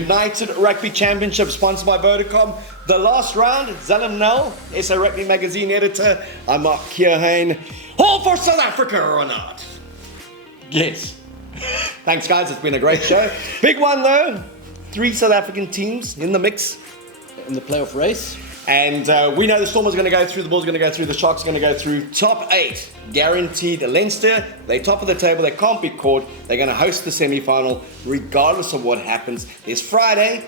United Rugby Championship, sponsored by Vodacom. The last round, Zelim Nel, SARugbymag magazine editor. I'm Mark Keohane. All for South Africa or not? Yes. Thanks, guys. It's been a great show. Big one, though. 3 South African teams in the mix. In the playoff race. And we know the Stormers are going to go through, the Bulls are going to go through, the Sharks are going to go through. Top 8, guaranteed. Leinster, they're top of the table, they can't be caught. They're going to host the semi-final regardless of what happens. There's Friday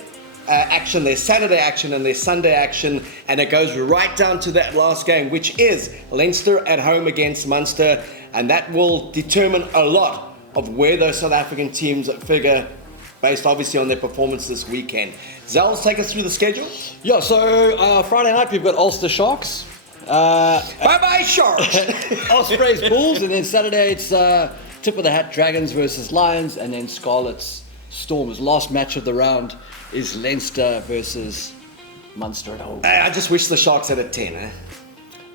action, there's Saturday action, and there's Sunday action. And it goes right down to that last game, which is Leinster at home against Munster. And that will determine a lot of where those South African teams figure, based obviously on their performance this weekend. Zels, take us through the schedule. Yeah, so Friday night we've got Ulster Sharks. Bye-bye, Sharks! Ospreys Bulls, and then Saturday it's tip of the hat Dragons versus Lions, and then Scarlets Stormers. Last match of the round is Leinster versus Munster at home. I just wish the Sharks had a 10, eh?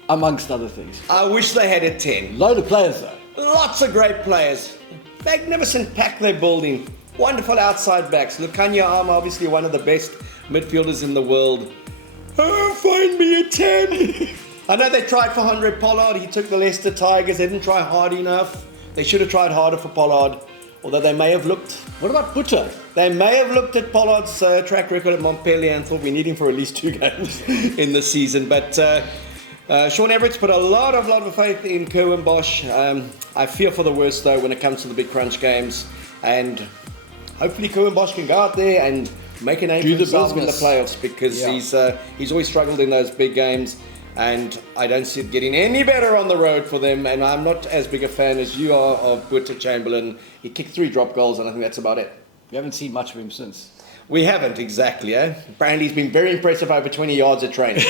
Amongst other things. I wish they had a 10. Load of players though. Lots of great players. Magnificent pack they're building. Wonderful outside backs. Lukanya Arma, obviously one of the best midfielders in the world. Oh, find me a 10. I know they tried for Andre Pollard. He took the Leicester Tigers. They didn't try hard enough. They should have tried harder for Pollard. Although they may have looked. What about Butter? They may have looked at Pollard's track record at Montpellier and thought we need him for at least 2 games in the season. But Sean Everett's put a lot of faith in Kerwin Bosch. I fear for the worst though when it comes to the big crunch games. And hopefully Kerwin Bosch can go out there and make a name for himself in the playoffs, because he's always struggled in those big games, and I don't see it getting any better on the road for them. And I'm not as big a fan as you are of Butter Chamberlain. He kicked 3 drop goals, and I think that's about it. We haven't seen much of him since. We haven't, exactly, eh? Apparently he's been very impressive over 20 yards at training.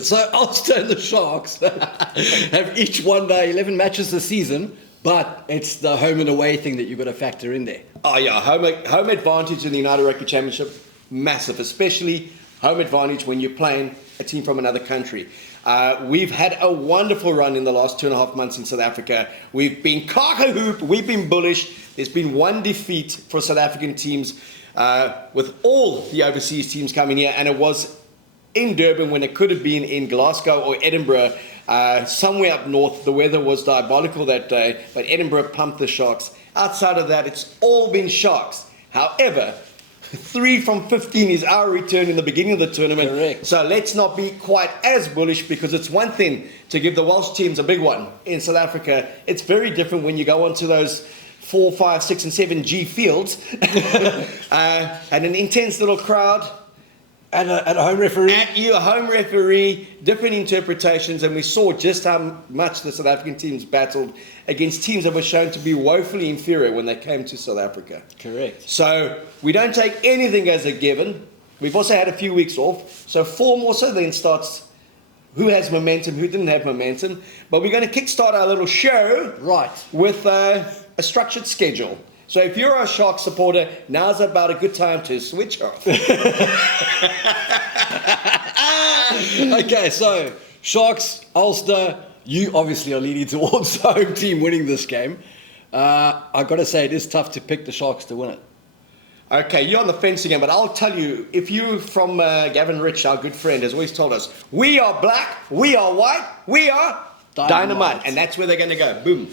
So Ulster and the Sharks have each won their 11 matches this season, but it's the home and away thing that you've got to factor in there. Oh yeah, home advantage in the United Rugby Championship, massive, especially home advantage when you're playing a team from another country. We've had a wonderful run in the last 2.5 months in South Africa. We've been cock-a-hoop, we've been bullish. There's been 1 defeat for South African teams with all the overseas teams coming here, and it was in Durban when it could have been in Glasgow or Edinburgh. Somewhere up north, the weather was diabolical that day, but Edinburgh pumped the Sharks. Outside of that, it's all been Sharks. However, 3 from 15 is our return in the beginning of the tournament. Correct. So let's not be quite as bullish, because it's one thing to give the Welsh teams a big one in South Africa. It's very different when you go onto those 4, 5, 6 and 7 G fields and an intense little crowd. And a home referee. At you, a home referee, different interpretations, and we saw just how much the South African teams battled against teams that were shown to be woefully inferior when they came to South Africa. Correct. So we don't take anything as a given. We've also had a few weeks off, so form also then starts who has momentum, who didn't have momentum. But we're going to kickstart our little show with a structured schedule. So if you're a Sharks supporter, now's about a good time to switch off. Okay, so Sharks, Ulster, you obviously are leading towards the home team winning this game. I've got to say, it is tough to pick the Sharks to win it. Okay, you're on the fence again, but I'll tell you, if you from Gavin Rich, our good friend, has always told us, we are black, we are white, we are dynamite. And that's where they're going to go. Boom.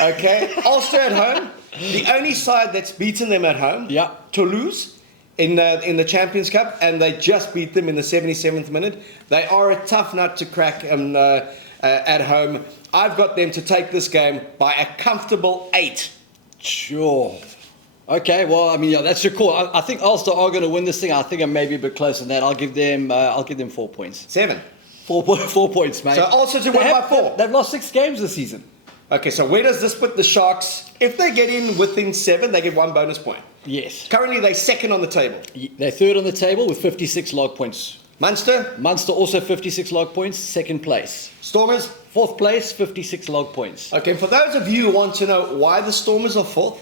Okay, Ulster at home. The only side that's beaten them at home, Toulouse, in the Champions Cup, and they just beat them in the 77th minute. They are a tough nut to crack at home. I've got them to take this game by a comfortable 8. Sure. Okay, well, I mean, that's your call. I think Ulster are going to win this thing. I think I'm maybe a bit closer than that. I'll give them 4 points. 7. 4 points, mate. So Ulster to win by 4. They've lost 6 games this season. Okay, so where does this put the Sharks? If they get in within 7, they get 1 bonus point. Yes. Currently, they're 2nd on the table. They're 3rd on the table with 56 log points. Munster also 56 log points, 2nd place. Stormers? 4th place, 56 log points. Okay, for those of you who want to know why the Stormers are 4th,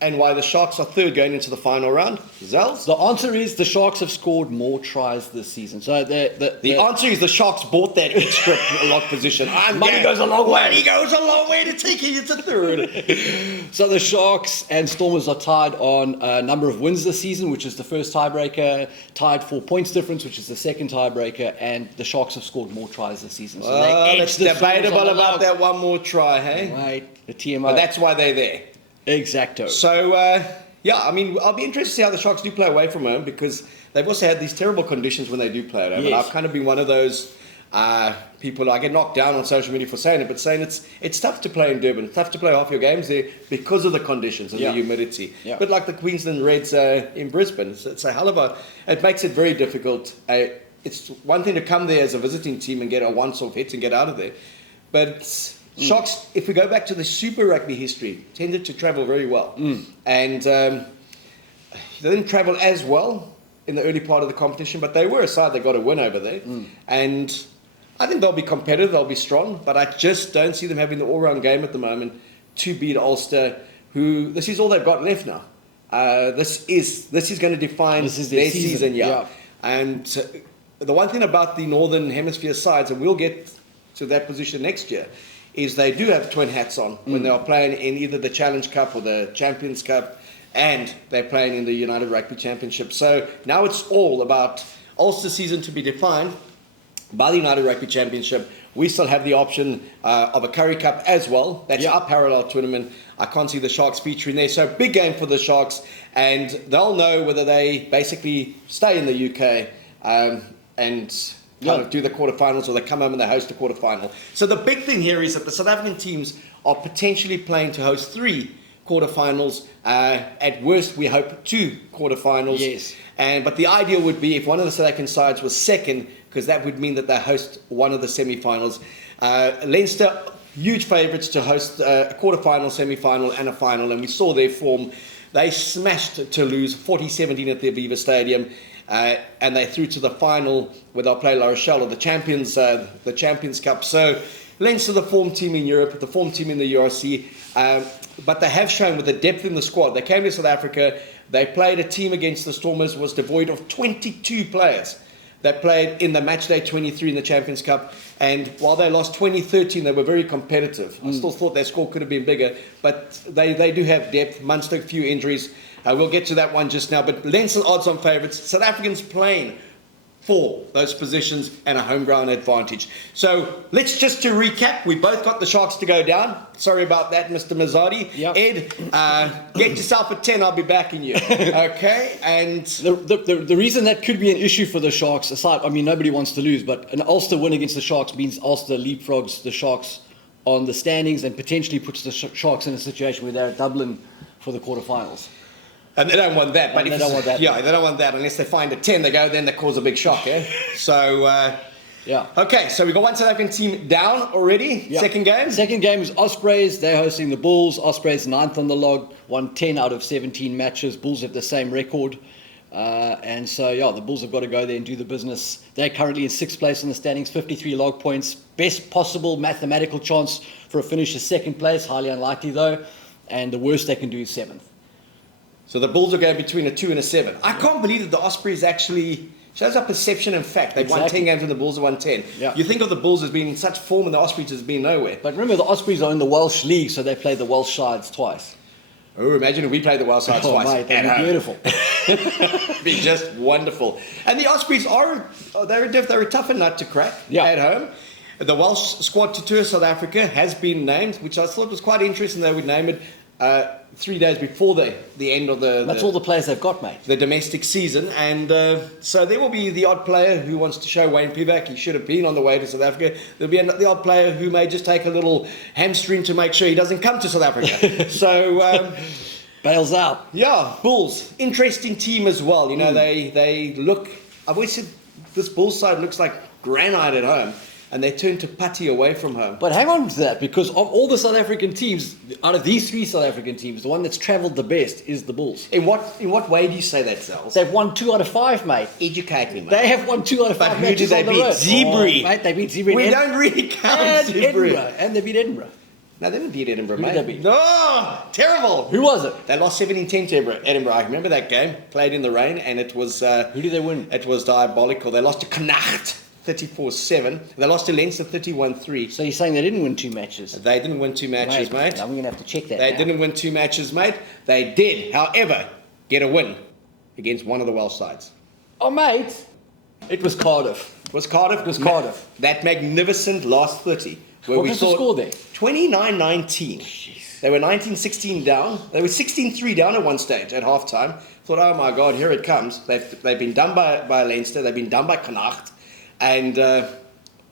and why the Sharks are third going into the final round? Zels? The answer is the Sharks have scored more tries this season. So The answer is the Sharks bought that extra lock position. Money goes a long way. Money goes a long way to taking you to third. So the Sharks and Stormers are tied on a number of wins this season, which is the first tiebreaker, tied for points difference, which is the second tiebreaker, and the Sharks have scored more tries this season. So It's debatable about that one more try, hey? Right, the TMO. But that's why they're there. Exacto. So, I mean, I'll be interested to see how the Sharks do play away from home, because they've also had these terrible conditions when they do play at home. Yes. And I've kind of been one of those people, I get knocked down on social media for saying it, but saying it's tough to play in Durban. It's tough to play half your games there because of the conditions and the humidity. Yeah. But like the Queensland Reds in Brisbane, it's a hell of a... It makes it very difficult. It's one thing to come there as a visiting team and get a once-off hit and get out of there. But... Sharks, if we go back to the Super Rugby history, tended to travel very well. And they didn't travel as well in the early part of the competition, but they were a side that got a win over there. And I think they'll be competitive, they'll be strong, but I just don't see them having the all-round game at the moment to beat Ulster, who, this is all they've got left now. This is going to define their season. And the one thing about the Northern Hemisphere sides, and we'll get to that position next year, is they do have twin hats on when they are playing in either the Challenge Cup or the Champions Cup, and they're playing in the United Rugby Championship. So now it's all about Ulster season to be defined by the United Rugby Championship. We still have the option of a Curry Cup as well. That's our parallel tournament. I can't see the Sharks featuring there. So big game for the Sharks, and they'll know whether they basically stay in the UK and kind of do the quarterfinals, or they come home and they host a quarterfinal. So the big thing here is that the South African teams are potentially playing to host 3 quarterfinals. At worst, we hope 2 quarterfinals. Yes. But the ideal would be if one of the South African sides was second, because that would mean that they host one of the semi-finals. Leinster, huge favourites to host a quarterfinal, semi-final and a final, and we saw their form. They smashed Toulouse 40-17 at the Aviva Stadium. And they through to the final where they'll play La Rochelle, or the Champions Cup. So Leinster, the form team in Europe, the form team in the URC, but they have shown with the depth in the squad. They came to South Africa, they played a team against the Stormers, was devoid of 22 players that played in the matchday 23 in the Champions Cup, and while they lost 2013, they were very competitive. I still thought their score could have been bigger, but they do have depth. Munster, a few injuries. We'll get to that one just now, but Leinster odds-on favourites. South Africans playing for those positions and a home ground advantage. So let's just to recap, we both got the Sharks to go down. Sorry about that, Mr. Mazzardi. Yep. Ed, get yourself at 10, I'll be backing you. Okay, and... The reason that could be an issue for the Sharks, aside, I mean, nobody wants to lose, but an Ulster win against the Sharks means Ulster leapfrogs the Sharks on the standings and potentially puts the Sharks in a situation where they're at Dublin for the quarterfinals. And they don't want that. But they don't want that. Yeah, they don't want that unless they find a 10. They go, then they cause a big shock, eh? So, Okay, so we've got one South African team down already. Yeah. Second game? Second game is Ospreys. They're hosting the Bulls. Ospreys 9th on the log, won 10 out of 17 matches. Bulls have the same record. And so, the Bulls have got to go there and do the business. They're currently in 6th place in the standings, 53 log points. Best possible mathematical chance for a finish is 2nd place. Highly unlikely, though. And the worst they can do is 7th. So the Bulls are going between a 2 and a 7. I can't believe that the Ospreys actually shows up perception and fact. They've won 10 games and the Bulls have won 10. Yeah. You think of the Bulls as being in such form and the Ospreys as being nowhere. But remember, the Ospreys are in the Welsh League, so they play the Welsh sides twice. Oh, imagine if we played the Welsh sides twice. Mate, that'd be beautiful. It'd be just wonderful. And the Ospreys they're a tougher nut to crack at home. The Welsh squad to tour South Africa has been named, which I thought was quite interesting. They would name it 3 days before the end of That's all the players they've got, mate. The domestic season, and so there will be the odd player who wants to show Wayne Pivac he should have been on the way to South Africa. There'll be the odd player who may just take a little hamstring to make sure he doesn't come to South Africa. So bails out. Yeah, Bulls, interesting team as well. You know, they look. I've always said this Bulls side looks like granite at home. And they turn to putty away from home. But hang on to that, because of all the South African teams, out of these 3 South African teams, the one that's travelled the best is the Bulls. In what way do you say that, Zels? They've won 2 out of 5, mate. Educate me, mate. They have won 2 out of 5 but matches who did they on the beat? road. Zebre. Mate, they beat Zebre. We don't really count Zebre. And they beat Edinburgh. No, they didn't beat Edinburgh, Who mate. did they beat? No, terrible. Who was it? They lost 17-10 to Edinburgh. I remember that game. Played in the rain, and it was... Who did they win? It was diabolical. They lost to Connacht 34-7. They lost to Leinster 31-3. So you're saying they didn't win 2 matches? They didn't win 2 matches, mate. I'm going to have to check that They now. didn't win 2 matches, mate. They did, however, get a win against one of the Welsh sides. Oh, mate. It was Cardiff. It was Cardiff. It was Cardiff. That magnificent last 30. What was the score there? 29-19. They were 19-16 down. They were 16-3 down at one stage at halftime. Thought, oh my God, here it comes. They've been done by Leinster. They've been done by Connacht. And they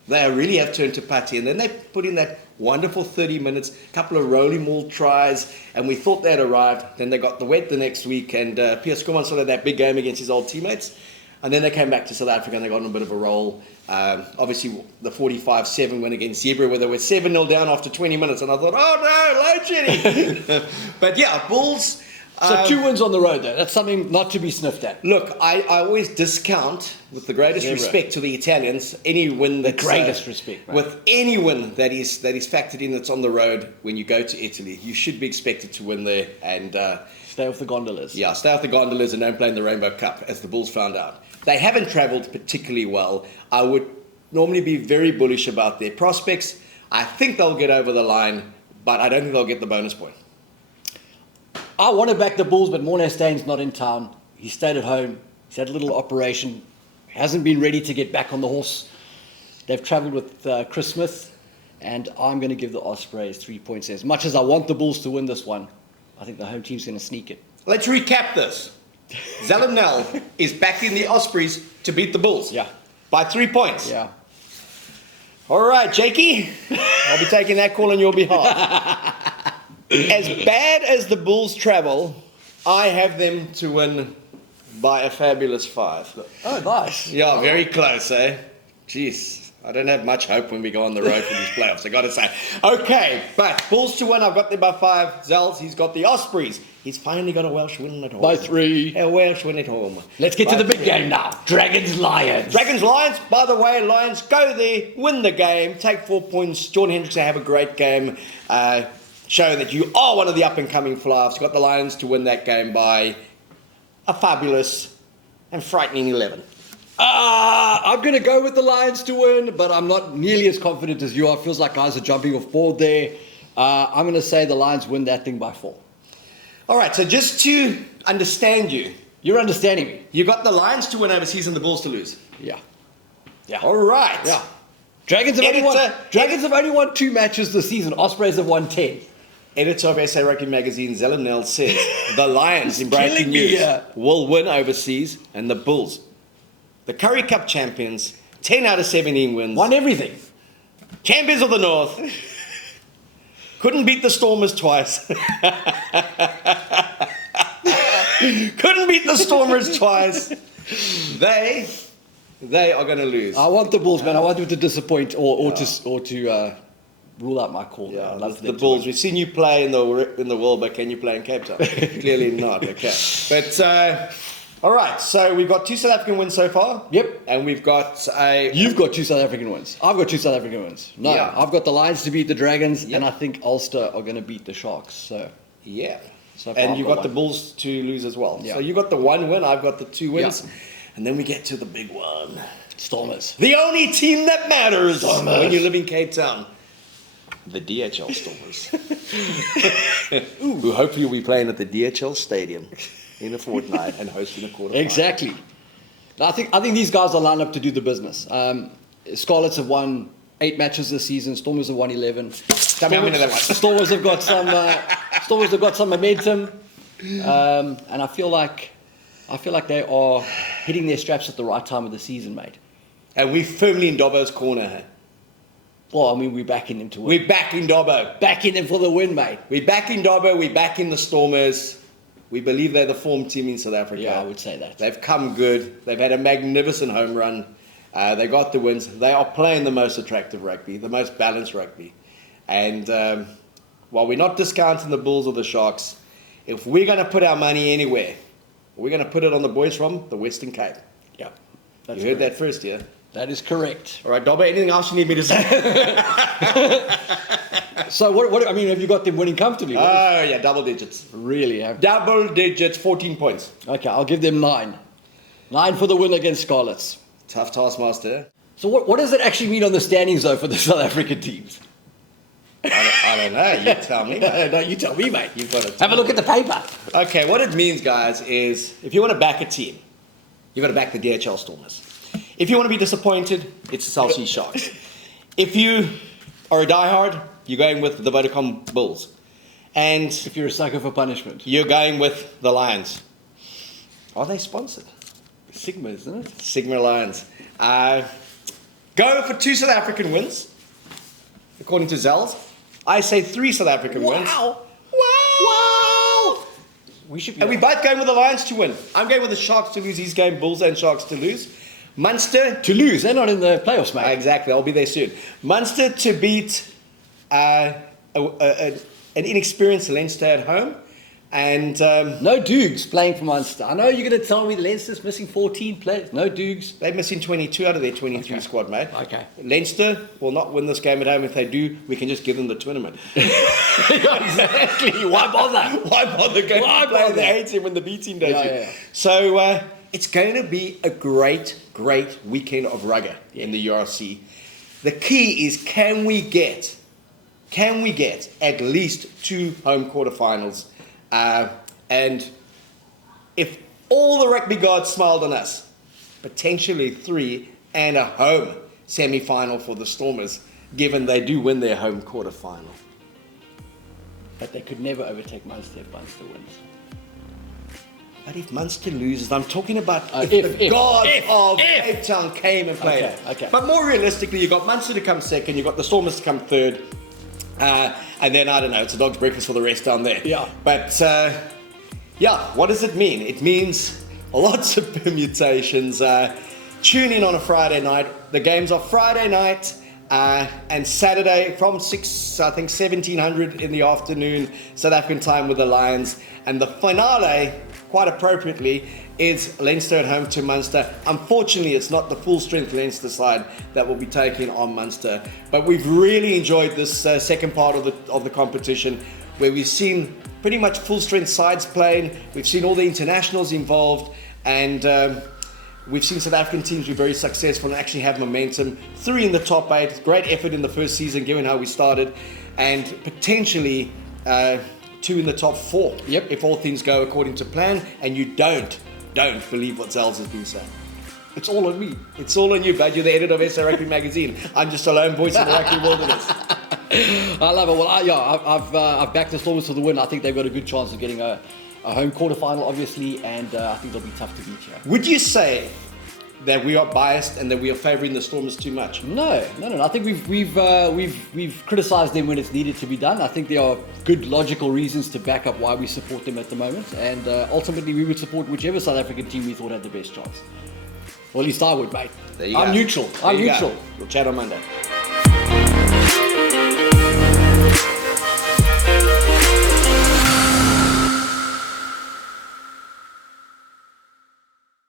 really have turned to putty. And then they put in that wonderful 30 minutes, a couple of rolling maul tries, and we thought they'd arrived. Then they got the wet the next week, and Piers Schumann started that big game against his old teammates. And then they came back to South Africa and they got on a bit of a roll. Obviously, the 45-7 win against Zebra, where they were 7-0 down after 20 minutes. And I thought, oh no, load shedding. But yeah, Bulls. So 2 wins on the road, though. That's something not to be sniffed at. Look, I always discount, with the greatest Zebra. respect to the Italians, any win that's... greatest respect, mate. With any win that is factored in that's on the road when you go to Italy. You should be expected to win there and... Stay off the gondolas. Yeah, stay off the gondolas and don't play in the Rainbow Cup, as the Bulls found out. They haven't travelled particularly well. I would normally be very bullish about their prospects. I think they'll get over the line, but I don't think they'll get the bonus point. I want to back the Bulls, but Morné Steyn's not in town. He stayed at home. He's had a little operation. Hasn't been ready to get back on the horse. They've travelled with Chris Smith, and I'm going to give the Ospreys 3 points. As much as I want the Bulls to win this one, I think the home team's going to sneak it. Let's recap this. Zelim Nel is back in the Ospreys to beat the Bulls. Yeah. By 3 points. Yeah. All right, Jakey. I'll be taking that call on your behalf. As bad as the Bulls travel, I have them to win by a fabulous 5. Oh, nice. Yeah, very close, eh? Jeez. I don't have much hope when we go on the road for these playoffs, I got to say. Okay, but Bulls to win, I've got them by 5. Zels, he's got the Ospreys. He's finally got a Welsh win at home. By 3. A Welsh win at home. Let's get By to the big 3. game now. Dragons Lions. Dragons Lions, by the way, Lions, go there, win the game, take 4 points. Jordan Hendricks, have a great game. Show that you are one of the up-and-coming fly-offs. You've got the Lions to win that game by a fabulous and frightening 11. I'm going to go with the Lions to win, but I'm not nearly as confident as you are. It feels like guys are jumping off board there. I'm going to say the Lions win that thing by 4. All right, so just to understand you, You're understanding me? you got the Lions to win overseas and the Bulls to lose. Yeah. Yeah. All right. Yeah. Dragons have only won 2 matches this season. Ospreys have won 10. Editor of SA Rugby Magazine, Zelim Nel, says the Lions, in breaking killing me news, here. will win overseas, and the Bulls, the Curry Cup champions, 10 out of 17 wins. Won everything. Champions of the North. Couldn't beat the Stormers twice. Couldn't beat the Stormers twice. They are going to lose. I want the Bulls, man. I want them to disappoint or to rule out my call. Yeah, I'd love the them to Bulls. win. We've seen you play in the world, but can you play in Cape Town? Clearly not. Okay, but all right. So we've got 2 South African wins so far. Yep. And we've got a. You've got 2 South African wins. I've got 2 South African wins. No, Yeah. I've got the Lions to beat the Dragons, Yep. and I think Ulster are going to beat the Sharks. So Yeah. So far And I've you've got got the one. Bulls to lose as well. Yeah. So you got the 1 win. I've got the 2 wins. Yeah. And then we get to the big one. Stormers. The only team that matters Stormers. when you live in Cape Town. The DHL Stormers. Who hopefully will be playing at the DHL Stadium in a fortnight and hosting a quarterfinal. Exactly. Now, I think these guys are lined up to do the business. Scarlets have won 8 matches this season. Stormers have won 11. Tell me how many they won. Stormers have got some. Stormers have got some momentum, and I feel like they are hitting their straps at the right time of the season, mate. And we're firmly in Dobbo's corner. Huh? Well, I mean, we're backing them to win. We're back in Dobbo. Backing them for the win, mate. We're back in Dobbo. We're back in the Stormers. We believe they're the form team in South Africa. Yeah, I would say that. They've come good. They've had a magnificent home run. They got the wins. They are playing the most attractive rugby, the most balanced rugby. And while we're not discounting the Bulls or the Sharks, if we're going to put our money anywhere, we're going to put it on the boys from the Western Cape. Yeah. You heard that first, yeah? That is correct. All right, Dobbo, anything else you need me to say? So what? I mean, have you got them winning comfortably? Oh, yeah, double digits. Really? Double digits, 14 points. Okay, I'll give them 9. 9 for the win against Scarlets. Tough taskmaster. So what does it actually mean on the standings, though, for the South African teams? I don't know. You tell me. No, you tell me, mate. You've got to Have a look at the paper. Okay, what it means, guys, is if you want to back a team, you've got to back the DHL Stormers. If you want to be disappointed, it's the South Sea Sharks. If you are a diehard, you're going with the Vodacom Bulls. And If you're a sucker for punishment. you're going with the Lions. Are they sponsored? Sigma, isn't it? Sigma Lions. Go for 2 South African wins, according to Zels. I say 3 South African wins. Wow! We should be. And we both going with the Lions to win. I'm going with the Sharks to lose his game, Bulls and Sharks to lose. Munster to lose. They're not in the playoffs, mate. Exactly, I'll be there soon. Munster to beat an inexperienced Leinster at home. And No Dukes playing for Munster. I know you're going to tell me Leinster's missing 14 players. No Dukes. they're missing 22 out of their 23 squad, mate. Okay. Leinster will not win this game at home. If they do, we can just give them the tournament. Exactly. Why bother? Why bother going Why to play bother? the A team when the B team does it? Yeah. So it's going to be a great weekend of rugby in the URC. The key is can we get at least 2 home quarterfinals? And if all the rugby gods smiled on us, potentially 3 and a home semi-final for the Stormers, given they do win their home quarterfinal. But they could never overtake Munster if Munster wins. But if Munster loses, I'm talking about if if, the gods if, of if. Cape Town came and played. Okay. But more realistically, you've got Munster to come second, you've got the Stormers to come third, and then, I don't know, it's a dog's breakfast for the rest down there. Yeah. But, what does it mean? It means lots of permutations. Tune in on a Friday night. The games are Friday night and Saturday from 1700 in the afternoon, South African time with the Lions. And the finale, quite appropriately, is Leinster at home to Munster. Unfortunately, it's not the full-strength Leinster side that will be taking on Munster. But we've really enjoyed this second part of the competition, where we've seen pretty much full-strength sides playing. We've seen all the internationals involved, and we've seen South African teams be very successful and actually have momentum. 3 in the top 8, great effort in the first season given how we started, and potentially 2 in the top 4. Yep. If all things go according to plan, and you don't believe what Zels has been saying. It's all on me. It's all on you, bud. You're the editor of SARugbymag magazine. I'm just a lone voice in the rugby wilderness. I love it. Well, I've backed the Stormers for the win. I think they've got a good chance of getting a home quarterfinal, obviously, and I think they'll be tough to beat here. Would you say that we are biased and that we are favouring the Stormers too much? No. I think we've criticised them when it's needed to be done. I think there are good logical reasons to back up why we support them at the moment, and ultimately we would support whichever South African team we thought had the best chance. Or at least I would, mate. There you I'm go. neutral. There I'm you go. neutral. We'll chat on Monday.